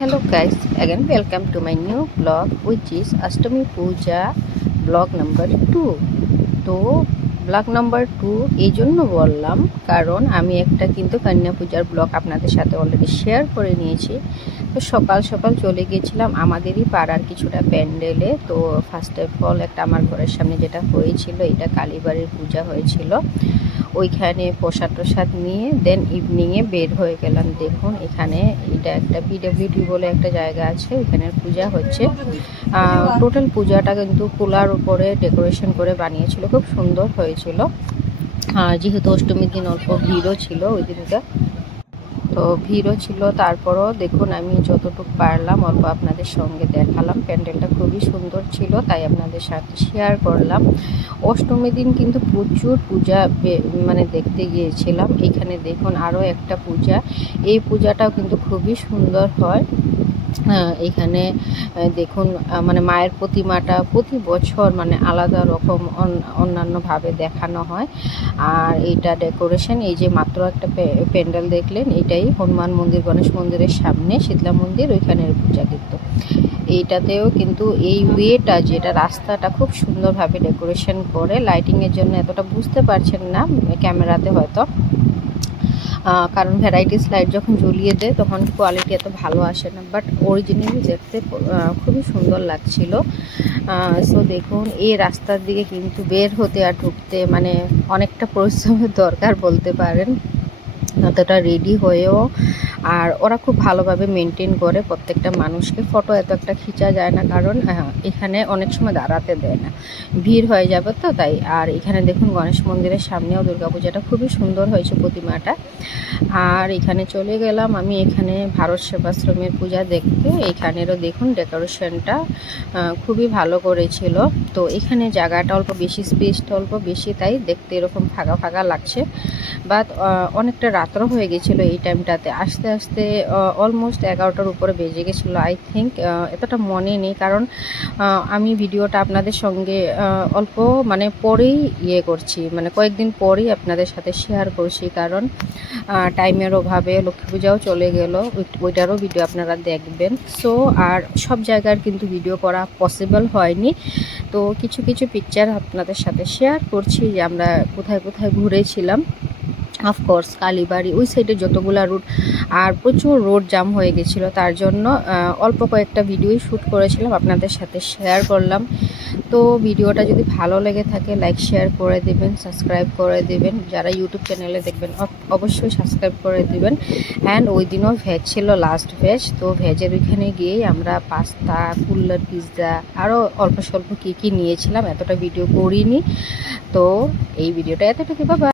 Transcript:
Hello guys, again welcome to my new vlog which is Ashtami Puja vlog number 2. তো blog number 2 এই জন্য বললাম কারণ আমি একটা কিন্তু কন্যা পূজার ব্লগ আপনাদের সাথে অলরেডি শেয়ার করে নিয়েছি। তো সকাল সকাল চলে গিয়েছিলাম আমাদেরই পাড়ার কিছুটা প্যান্ডেলে। তো ফার্স্ট অফ অল একটা আমার ঘরের সামনে যেটা হয়েছিল, এটা কালীবাড়ির পূজা হয়েছিল, ওইখানে প্রসাদ টসাদ নিয়ে দেন ইভিনিংয়ে বের হয়ে গেলাম। দেখুন এখানে এটা একটা পিডব্লিউডি বলে একটা জায়গা আছে, ওইখানে পূজা হচ্ছে। টোটাল পূজাটা কিন্তু কুলার উপরে ডেকোরেশন করে বানিয়েছিল, খুব সুন্দর হয়েছিল। যেহেতু অষ্টমীর দিন অল্প ভিড়ও ছিল ওই দিনটা, তো ভিড়ও ছিল, তারপরও দেখুন আমি যতটুকু পারলাম অল্প আপনাদের সঙ্গে দেখালাম। প্যান্ডেলটা খুবই সুন্দর ছিল, তাই আপনাদের সাথে শেয়ার করলাম। অষ্টমীর দিন কিন্তু প্রচুর পূজা মানে দেখতে গিয়েছিলাম। এখানে দেখুন আরও একটা পূজা, এই পূজাটাও কিন্তু খুবই সুন্দর হয়। এখানে দেখুন মানে মায়ের প্রতিমাটা প্রতি বছর মানে আলাদা রকম অন্যান্যভাবে দেখানো হয়। আর এইটা ডেকোরেশন, এই যে মাত্র একটা প্যান্ডেল দেখলেন, এটাই হনুমান মন্দির গণেশ মন্দিরের সামনে শীতলা মন্দির, ওইখানের পূজা কিন্তু এইটাতেও কিন্তু এই ওয়েটা যেটা রাস্তাটা খুব সুন্দরভাবে ডেকোরেশন করে। লাইটিংয়ের জন্য এতটা বুঝতে পারছেন না ক্যামেরাতে হয়তো, কারণ ভ্যারাইটিস লাইট যখন জ্বলিয়ে দেয় তখন কোয়ালিটি এত ভালো আসে না, বাট অরিজিনালি দেখতে খুবই সুন্দর লাগছিল। সো দেখুন এই রাস্তার দিকে কিন্তু বের হতে আর ঢুকতে মানে অনেকটা পরিশ্রমের দরকার বলতে পারেন। এতটা রেডি হয়েও, আর ওরা খুব ভালোভাবে মেনটেন করে প্রত্যেকটা মানুষকে। ফটো এত একটা খিচা যায় না, কারণ এখানে অনেক সময় দাঁড়াতে দেয় না, ভিড় হয়ে যাবে তো তাই। আর এখানে দেখুন গণেশ মন্দিরের সামনেও দুর্গাপূজাটা খুবই সুন্দর হয়েছে প্রতিমাটা। আর এখানে চলে গেলাম আমি এখানে ভারত সেবাশ্রমের পূজা দেখতে। এখানেরও দেখুন ডেকোরেশনটা খুবই ভালো করেছিল। তো এখানে জায়গাটা অল্প বেশি, স্পেসটা অল্প বেশি, তাই দেখতে এরকম ফাঁকা ফাঁকা লাগছে। বাট অনেকটা রাত্র হয়ে গেছিলো এই টাইমটাতে, আস্তে আস্তে অলমোস্ট 11টার উপরে বেজে গেছিলো আই থিঙ্ক। এতটা মনে নেই, কারণ আমি ভিডিওটা আপনাদের সঙ্গে অল্প মানে পরেই করছি, মানে কয়েকদিন পরেই আপনাদের সাথে শেয়ার করছি, কারণ টাইমের অভাবে লক্ষ্মী পূজাও চলে গেল, ওইটারও ভিডিও আপনারা দেখবেন। সো আর সব জায়গার কিন্তু ভিডিও করা পসিবল হয়নি। তো কিছু কিছু পিকচার আপনাদের সাথে শেয়ার করছি যে আমরা কোথায় কোথায় ঘুরেছিলাম। অফকোর্স কালীবাড়ি ওই সাইডে যতগুলো রুট, আর প্রচুর রোড জাম হয়ে গেছিলো, তার জন্য অল্প কয়েকটা ভিডিওই শ্যুট করেছিলাম, আপনাদের সাথে শেয়ার করলাম। তো ভিডিওটা যদি ভালো লেগে থাকে লাইক শেয়ার করে দেবেন, সাবস্ক্রাইব করে দেবেন। যারা ইউটিউব চ্যানেলে দেখবেন অবশ্যই সাবস্ক্রাইব করে দেবেন। অ্যান্ড ওই দিনও ভেজ ছিল, লাস্ট ভেজ। তো ভেজের ওইখানে গিয়েই আমরা পাস্তা, কুল্লার পিৎজা, আরও অল্প স্বল্প কী কী নিয়েছিলাম, এতটা ভিডিও করিনি। তো এই ভিডিওটা এতটুকু, বাবা।